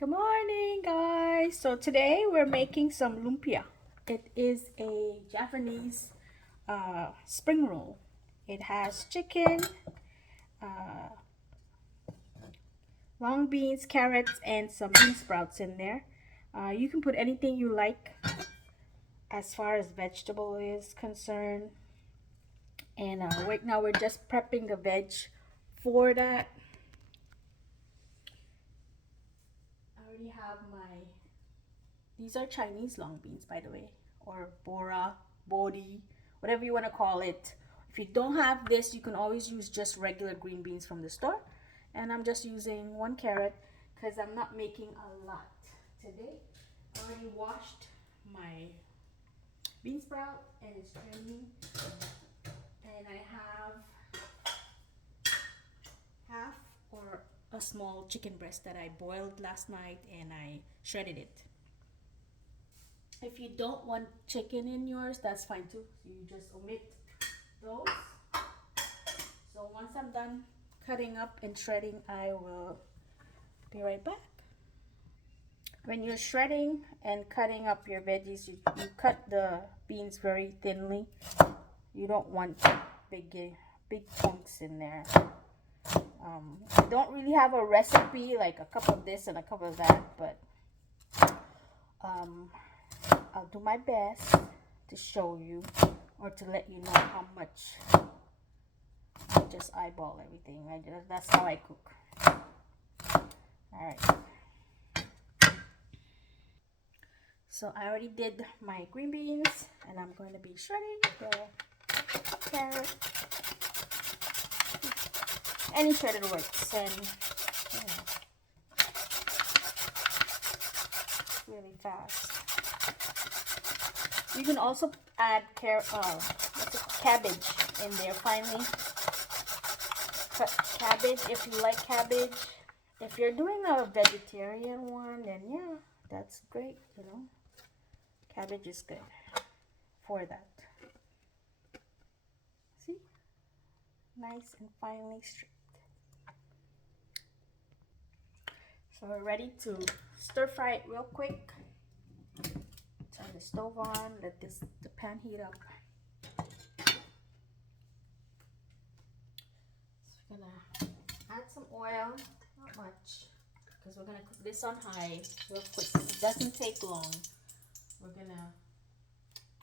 Good morning, guys. So today we're making some lumpia. It is a Javanese spring roll. It has chicken, uh, long beans, carrots, and some bean sprouts in there. You can put anything you like as far as vegetable is concerned. And right now we're just prepping the veg for that. I already have these are Chinese long beans, by the way, or bora, bodi, whatever you want to call it. If you don't have this, you can always use just regular green beans from the store. And I'm just using 1 carrot because I'm not making a lot today. I already washed my bean sprout and it's draining. And I have half or a small chicken breast that I boiled last night and I shredded it. If you don't want chicken in yours, that's fine too. You just omit those. So once I'm done cutting up and shredding, I will be right back. When you're shredding and cutting up your veggies, you cut the beans very thinly. You don't want big chunks in there. I don't really have a recipe like a cup of this and a cup of that, but I'll do my best to show you or to let you know how much. I just eyeball everything. That's how I cook. All right. So I already did my green beans, and I'm going to be shredding the carrot. Any shredded works, and really fast. You can also add cabbage in there. Finally, cut cabbage if you like cabbage. If you're doing a vegetarian one, then yeah, that's great. Cabbage is good for that. See, nice and finely stripped. So we're ready to stir fry it real quick. Turn the stove on, let the pan heat up. So we're gonna add some oil, not much, because we're gonna cook this on high real quick. It doesn't take long. We're gonna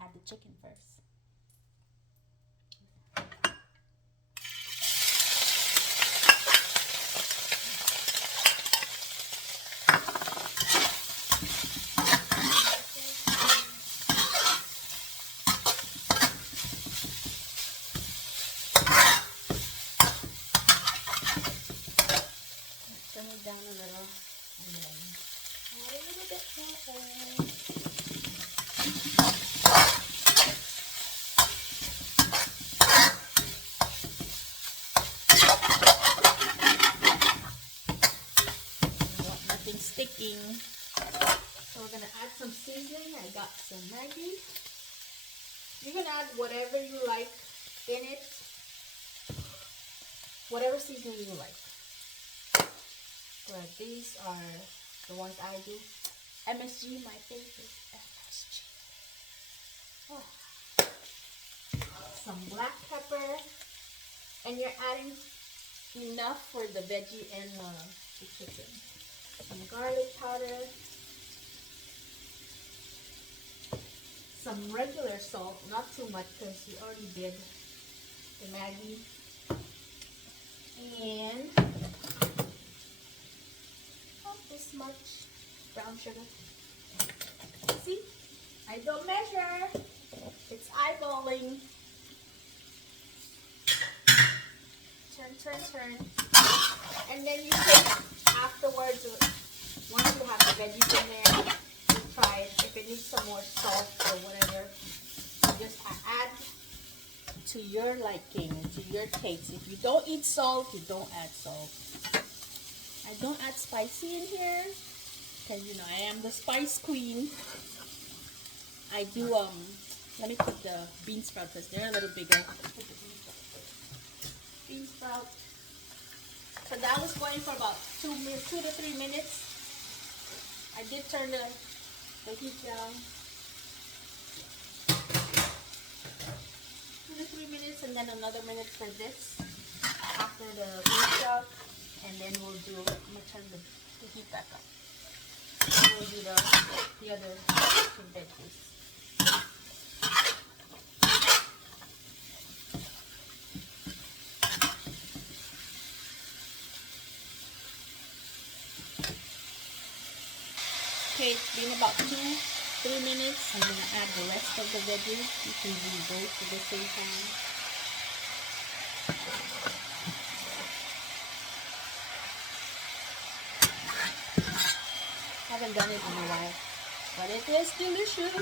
add the chicken first. Turn it down a little and then add a little bit more oil. I want nothing sticking. So we're gonna add some seasoning. I got some Maggi. You can add whatever you like in it. Whatever seasoning you like. But these are the ones I do. MSG, my favorite. MSG. Oh. Some black pepper. And you're adding enough for the veggie and the chicken. Some garlic powder. Some regular salt. Not too much because you already did the Maggi. And this much brown sugar. See? I don't measure. It's eyeballing. Turn. And then you take afterwards, once you have the veggies in there, you try it. If it needs some more salt or whatever, you just add to your liking, to your taste. If you don't eat salt, you don't add salt. I don't add spicy in here because I am the spice queen. I do let me put the bean sprout because they're a little bigger. Bean sprout. So that was going for about 2 to 3 minutes. I did turn the heat down. 2 to 3 minutes, and then another minute for this after the heat up, and then I'm gonna turn the heat back up. And we'll do the other two veggies. Okay, it's been about 2-3 minutes. I'm gonna add the rest of the veggies. You can do both at the same time. Haven't done it in a while, but it is delicious.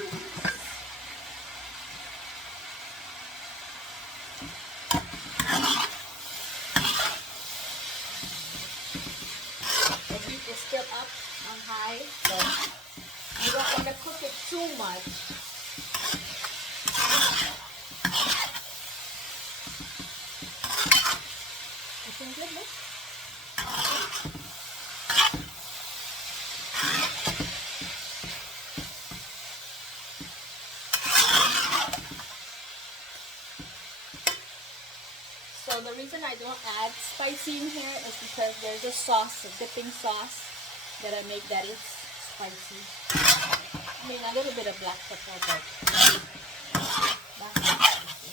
The heat is still up on high, so you don't want to cook it too much. Looking good, look. So the reason I don't add spicy in here is because there's a sauce, a dipping sauce that I make that is spicy. I mean, a little bit of black pepper, but that's not spicy.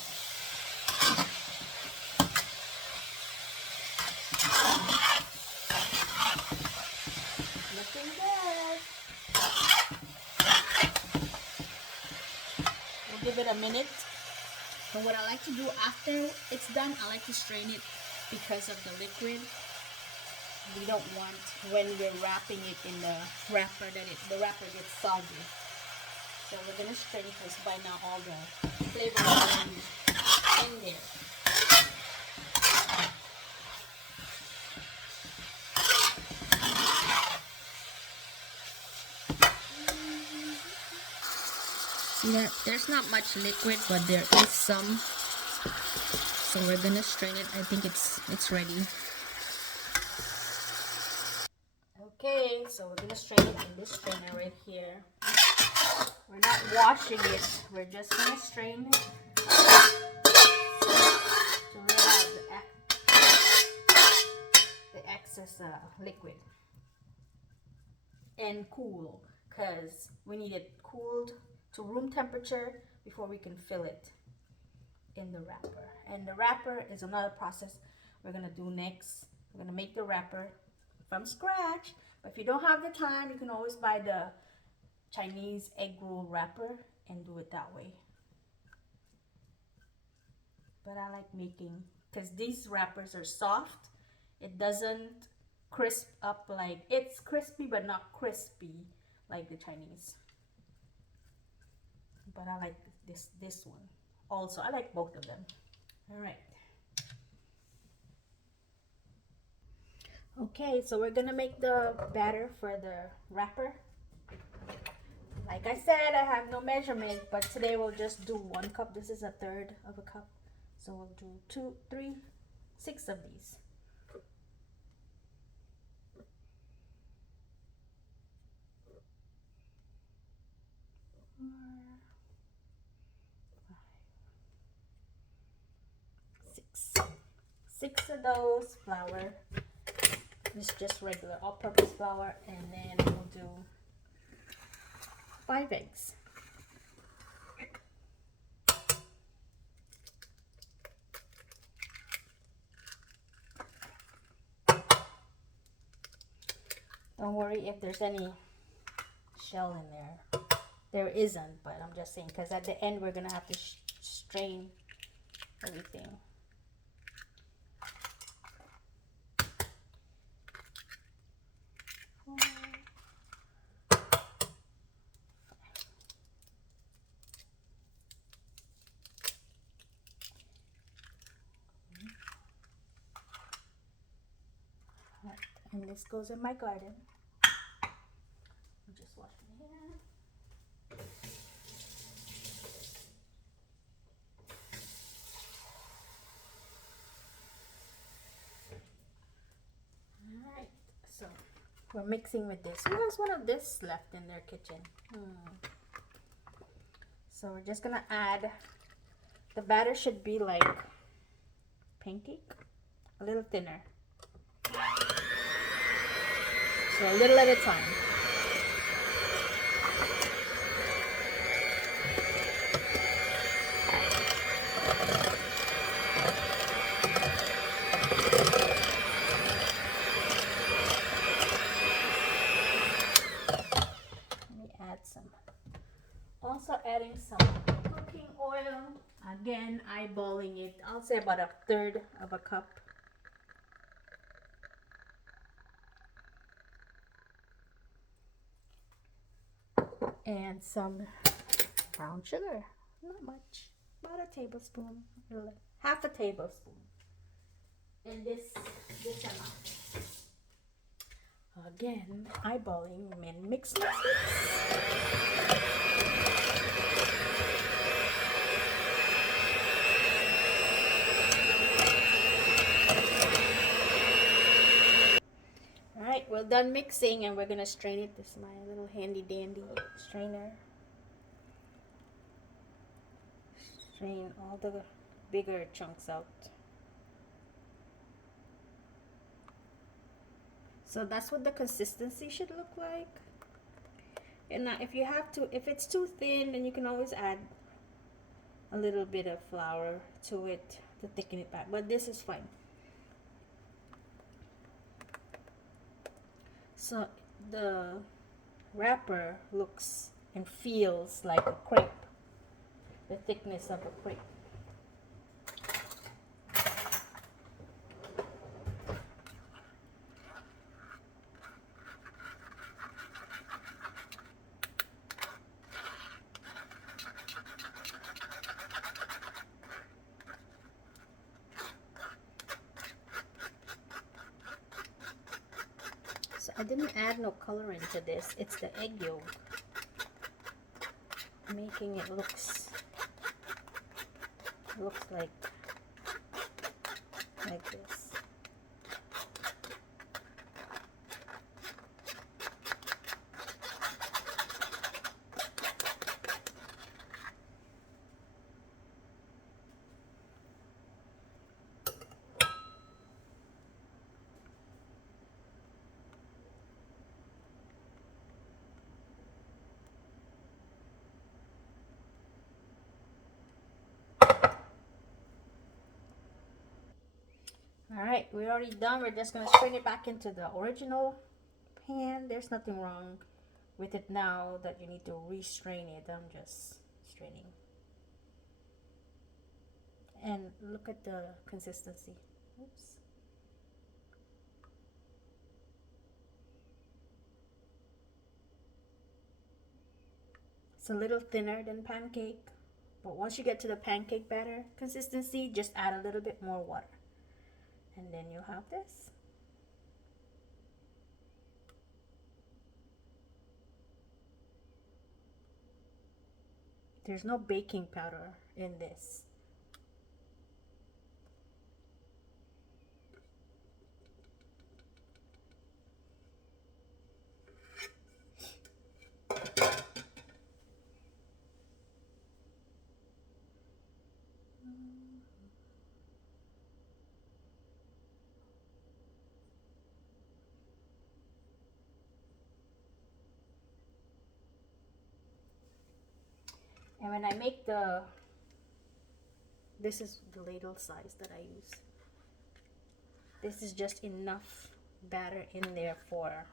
Looking good. We'll give it a minute. But what I like to do after it's done, I like to strain it because of the liquid. We don't want, when we're wrapping it in the wrapper, that the wrapper gets soggy. So we're gonna strain it because by now all the flavor is already in there. See that? There's not much liquid, but there is some. So we're gonna strain it. I think it's ready. Okay, so we're gonna strain it in this strainer right here. We're not washing it. We're just gonna strain it to rid out the excess liquid. And cool, because we need it cooled to room temperature before we can fill it in the wrapper. And the wrapper is another process we're gonna do next. We're gonna make the wrapper from scratch, but if you don't have the time, you can always buy the Chinese egg roll wrapper and do it that way. But I like making, because these wrappers are soft. It doesn't crisp up, like it's crispy but not crispy like the Chinese. But I like this one also. I like both of them. All right. Okay, so we're gonna make the batter for the wrapper. Like I said, I have no measurement, but today we'll just do 1 cup. This is 1/3 of a cup. So we'll do 2, 3, 6 of these. Six of those flour. This is just regular all-purpose flour, and then we'll do 5 eggs. Don't worry if there's any shell in there. There isn't, but I'm just saying because at the end we're gonna have to strain everything. And this goes in my garden. Just wash my hair. Alright, so We're mixing with this. Who has one of this left in their kitchen? So we're just gonna add, the batter should be like pancake, a little thinner. So a little at a time. Also adding some cooking oil. Again, eyeballing it. I'll say about 1/3 of a cup. And some brown sugar. Not much. About a tablespoon. Half a tablespoon. And this amount. Again, eyeballing and mix. Alright, we're done mixing and we're gonna strain it. This is my little handy dandy strainer. Strain all the bigger chunks out. So that's what the consistency should look like. And now if it's too thin, then you can always add a little bit of flour to it to thicken it back. But this is fine. So the wrapper looks and feels like a crepe. The thickness of a crepe. So I didn't add no color into this. It's the egg yolk making it looks like this. Alright, we're already done. We're just going to strain it back into the original pan. There's nothing wrong with it now that you need to re-strain it. I'm just straining. And look at the consistency. Oops. It's a little thinner than pancake. But once you get to the pancake batter consistency, just add a little bit more water. And then you'll have this. There's no baking powder in this. And when I make this is the ladle size that I use. This is just enough batter in there for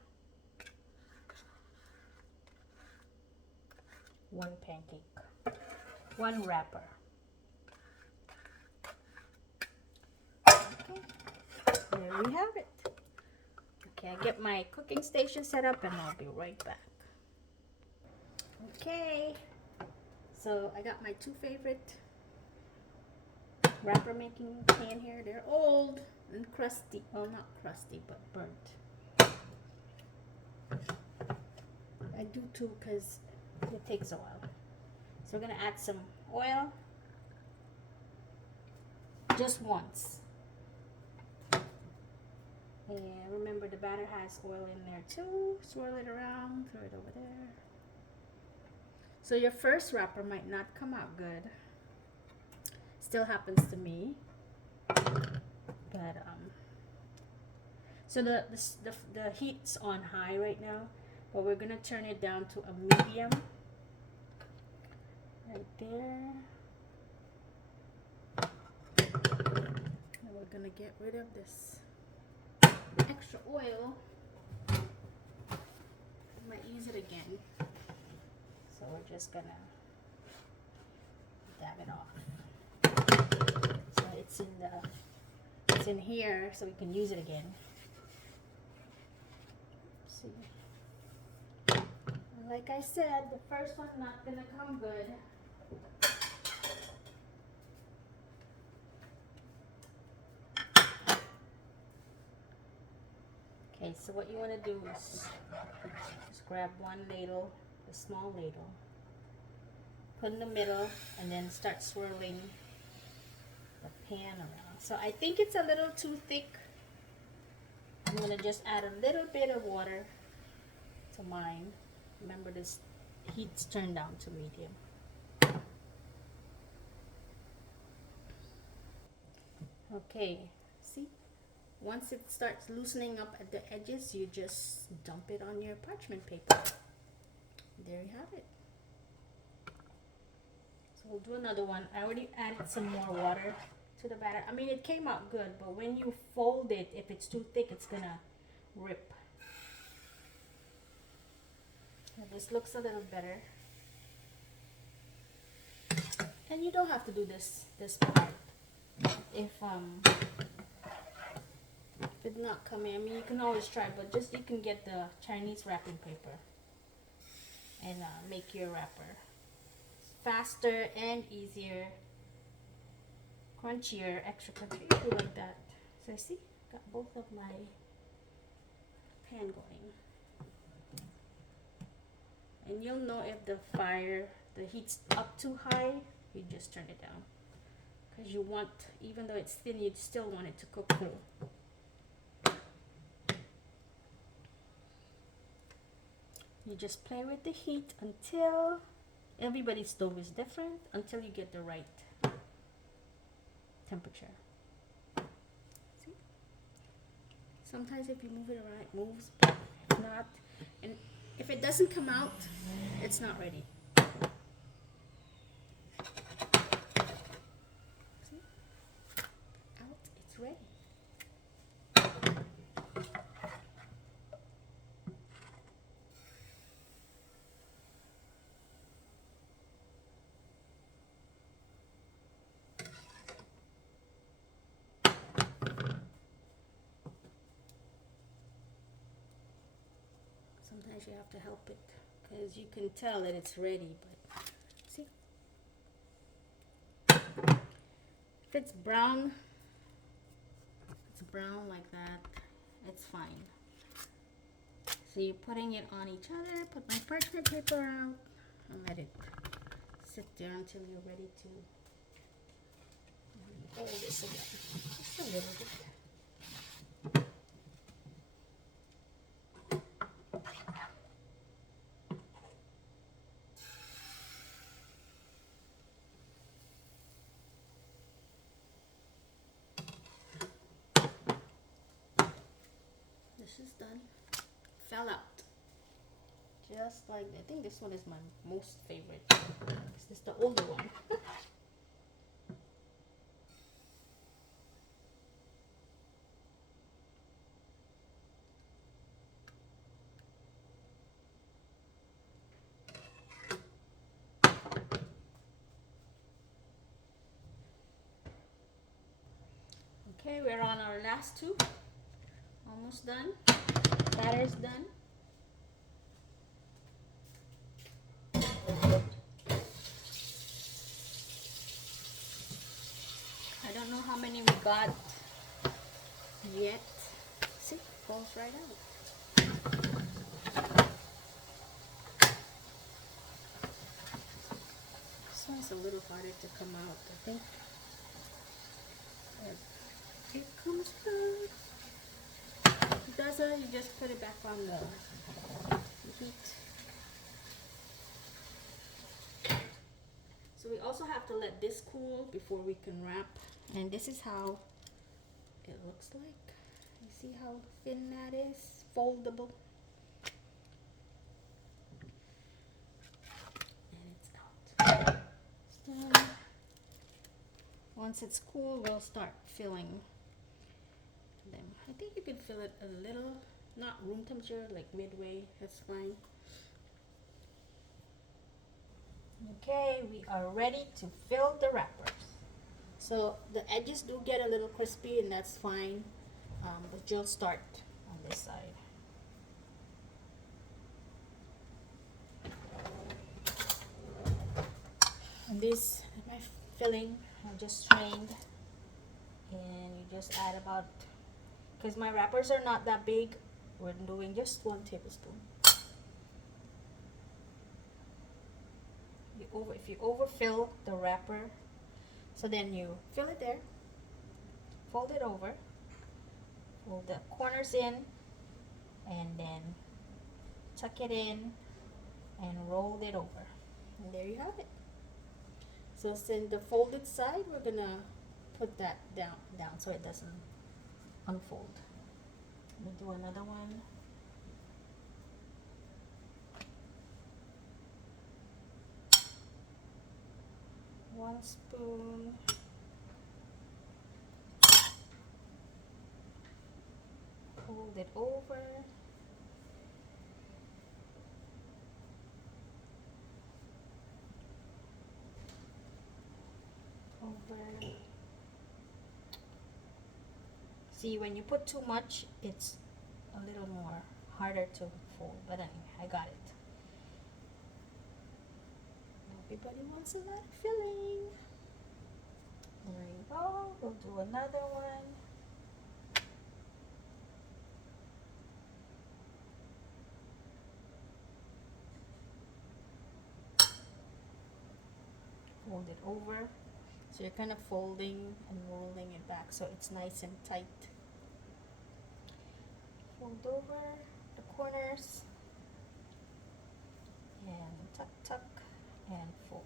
one pancake, one wrapper. Okay, there we have it. Okay, I get my cooking station set up and I'll be right back. Okay. So I got my two favorite wrapper making pan here. They're old and crusty. Well, not crusty, but burnt. I do too because it takes a while. So we're going to add some oil. Just once. And remember, the batter has oil in there too. Swirl it around, throw it over there. So your first wrapper might not come out good. Still happens to me. But so the heat's on high right now, but we're gonna turn it down to a medium. Right there. And we're gonna get rid of this extra oil. I might use it again. So we're just gonna dab it off. So it's in here, so we can use it again. See. Like I said, the first one's not gonna come good. Okay, so what you want to do is just grab one ladle, a small ladle, put in the middle, and then start swirling the pan around. So I think it's a little too thick. I'm going to just add a little bit of water to mine. Remember, this heat's turned down to medium. Okay, see? Once it starts loosening up at the edges, you just dump it on your parchment paper. There you have it. So we'll do another one. I already added some more water to the batter. I mean, it came out good, but when you fold it, if it's too thick, it's gonna rip. So this looks a little better. And you don't have to do this part. If it's not coming, I mean, you can always try, but just you can get the Chinese wrapping paper and make your wrapper faster and easier, crunchier, extra crunchy. You do like that. So see, got both of my pan going, and you'll know if the heat's up too high. You just turn it down, because you want, even though it's thin, you still want it to cook through. You just play with the heat until everybody's stove is different, until you get the right temperature. See? Sometimes if you move it around, it moves. If not, and if it doesn't come out, it's not ready. See? Out, it's ready. Sometimes you have to help it, because you can tell that it's ready, but see? If it's brown like that, it's fine. So you're putting it on each other. Put my parchment paper out and let it sit there until you're ready to hold this again. Just a little bit. This is done. Fell out. Just like, I think this one is my most favorite. This is the older one. Okay, we're on our last two. Almost done. Batter's done. I don't know how many we got yet. See, falls right out. This one's a little harder to come out, I think. It comes out. doesn't, you just put it back on the heat. So we also have to let this cool before we can wrap. And this is how it looks like. You see how thin that is? Foldable. And it's out. So once it's cool, we'll start filling them. I think you can fill it a little, not room temperature, like midway, that's fine. Okay, we are ready to fill the wrappers. So the edges do get a little crispy, and that's fine, but you'll start on this side. And this, my filling, I just strained, and you just add about, because my wrappers are not that big, we're doing just 1 tablespoon. If you overfill the wrapper, so then you fill it there, fold it over, fold the corners in, and then tuck it in and roll it over, and there you have it. So since the folded side, we're gonna put that down so it doesn't unfold. Let me do another one. One spoon. Fold it over. Over. See, when you put too much, it's a little more harder to fold, but anyway, I got it. Everybody wants a lot of filling. There you go. We'll do another one. Fold it over. So you're kind of folding and rolling it back so it's nice and tight. Fold over the corners and tuck and fold.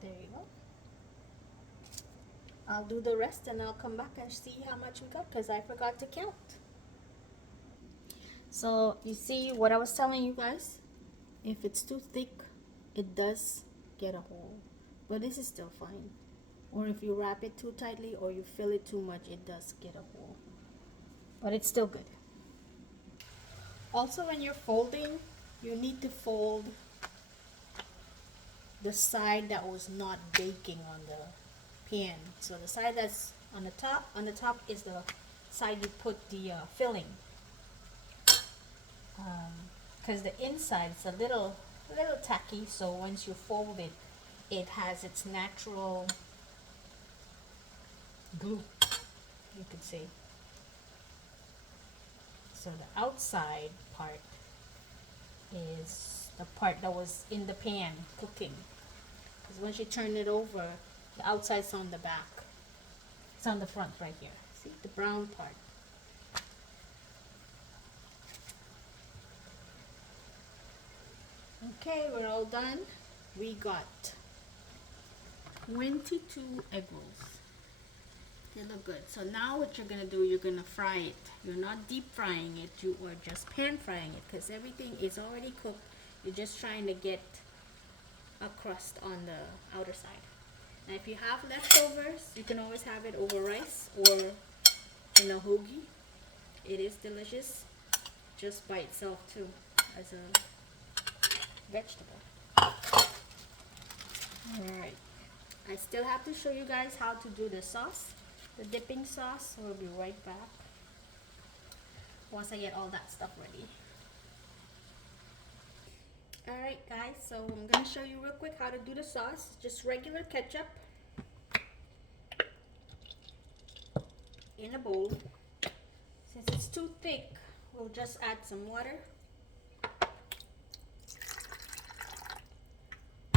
There you go. I'll do the rest and I'll come back and see how much we got, because I forgot to count. So you see what I was telling you guys, if it's too thick, it does get a hole, but this is still fine. Or if you wrap it too tightly or you fill it too much, it does get a hole, but it's still good. Also, when you're folding, you need to fold the side that was not baking on the pan. So the side that's on the top is the side you put the filling, because the inside is a little tacky, so once you fold it, it has its natural glue, you could say. So the outside part is the part that was in the pan cooking, because once you turn it over, the outside's on the back. It's on the front right here. See the brown part. Okay, we're all done. We got 22 egg rolls. They look good. So now what you're gonna do, you're gonna fry it. You're not deep frying it, you are just pan frying it, because everything is already cooked. You're just trying to get a crust on the outer side. Now if you have leftovers, you can always have it over rice or in a hoagie. It is delicious just by itself too, as a vegetable. Alright, I still have to show you guys how to do the sauce, the dipping sauce. So we'll be right back once I get all that stuff ready. Alright guys, so I'm going to show you real quick how to do the sauce. Just regular ketchup in a bowl. Since it's too thick, we'll just add some water.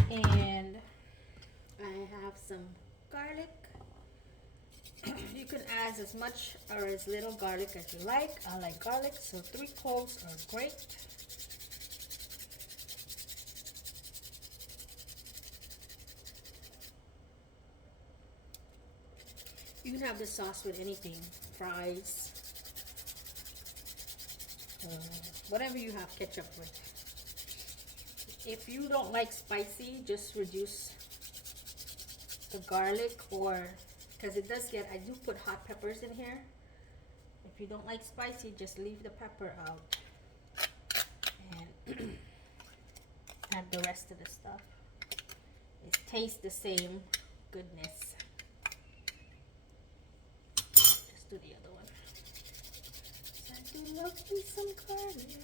And I have some garlic. You can add as much or as little garlic as you like. I like garlic, so 3 cloves are great. You can have this sauce with anything, fries, whatever you have ketchup with. If you don't like spicy, just reduce the garlic, or because it does get, I do put hot peppers in here. If you don't like spicy, just leave the pepper out and add the rest of the stuff. It tastes the same goodness. Just do the other one. I do love me some garlic.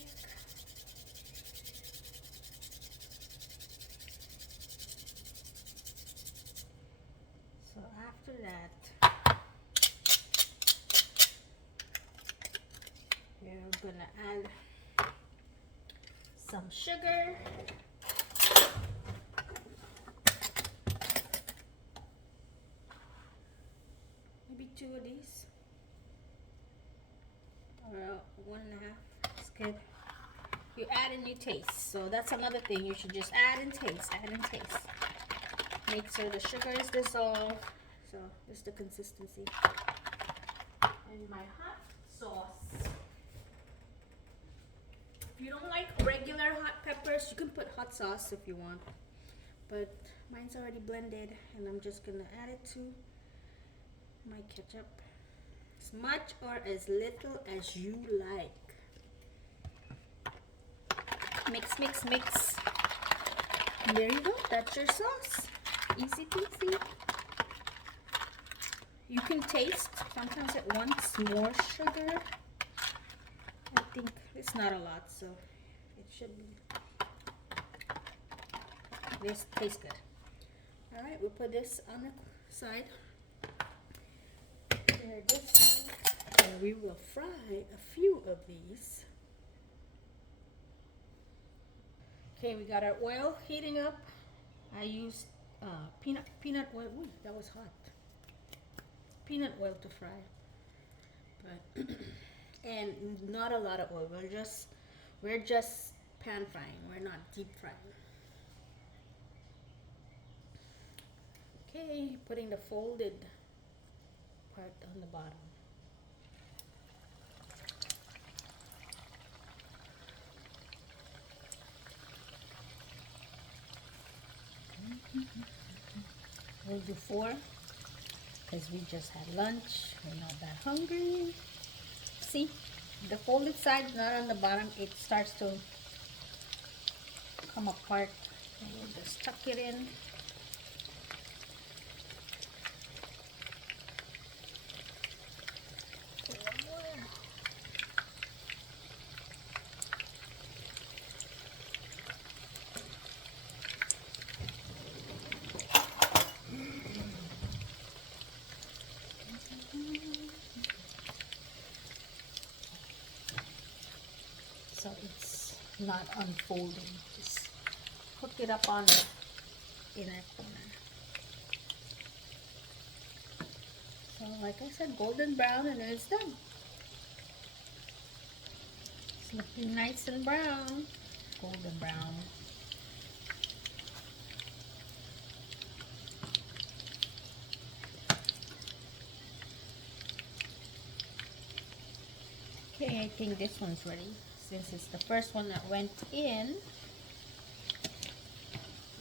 So after that, we're gonna add some sugar. Maybe 2 of these, or 1.5. It's good. You add and you taste. So that's another thing. You should just add and taste. Add and taste. Make sure the sugar is dissolved. So this is the consistency. And my hot sauce. If you don't like regular hot peppers, you can put hot sauce if you want. But mine's already blended, and I'm just gonna add it to my ketchup. As much or as little as you like. Mix, mix, mix. And there you go. That's your sauce. Easy peasy. You can taste. Sometimes it wants more sugar. I think it's not a lot, so it should be. This tastes good. All right, we'll put this on the side. There this, and we will fry a few of these. Okay, we got our oil heating up. I used peanut oil. Ooh, that was hot. Peanut oil to fry, but and not a lot of oil. We're just pan frying. We're not deep frying. Okay, putting the folded part on the bottom. We'll do 4 because we just had lunch. We're not that hungry. See, the folded side is not on the bottom. It starts to come apart. And we'll just tuck it in. So it's not unfolding. Just hook it up on the inner corner. So like I said, golden brown, and then it's done. It's looking nice and brown. Golden brown. Okay, I think this one's ready. Since it's the first one that went in,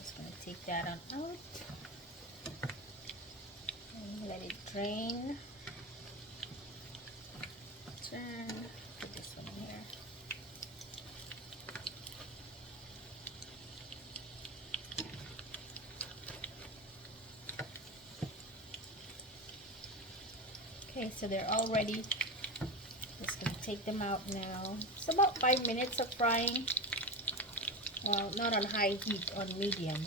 just gonna take that on out and let it drain. Turn, put this one here. Okay, so they're all ready. Just gonna take them out now. It's about 5 minutes of frying. Well, not on high heat, on medium.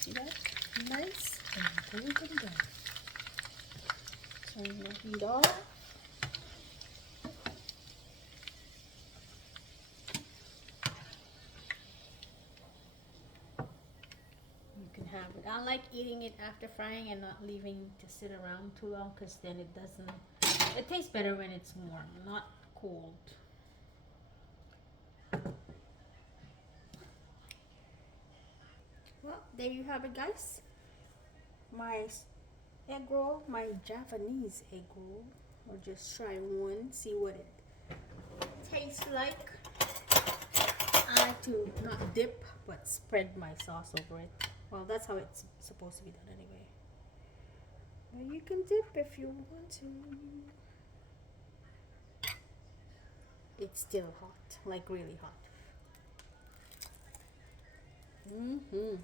See that? Nice and golden brown. Turn the heat off. You can have it I like eating it after frying and not leaving to sit around too long, because then it doesn't. It tastes better when it's warm, not cold. Well, there you have it, guys. My egg roll, my Javanese egg roll. I'll just try one, see what it tastes like. I like to not dip, but spread my sauce over it. Well, that's how it's supposed to be done anyway. But you can dip if you want to. It's still hot, like really hot. Mm-hmm.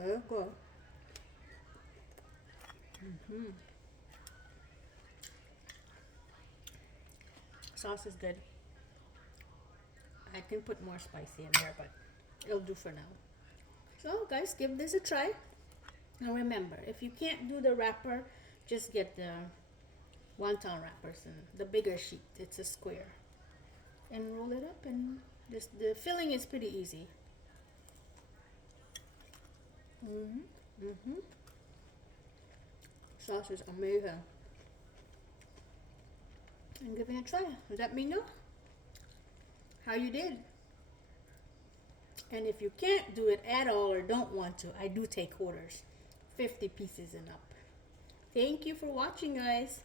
Okay. Mm-hmm. Sauce is good. I can put more spicy in there, but it'll do for now. So, guys, give this a try. Now remember, if you can't do the wrapper, just get the wonton wrappers and the bigger sheet. It's a square. And roll it up, and just the filling is pretty easy. Mm-hmm. Mm-hmm. Sauce is amazing. And give it a try. Let me know how you did. And if you can't do it at all or don't want to, I do take orders. 50 pieces and up. Thank you for watching, guys.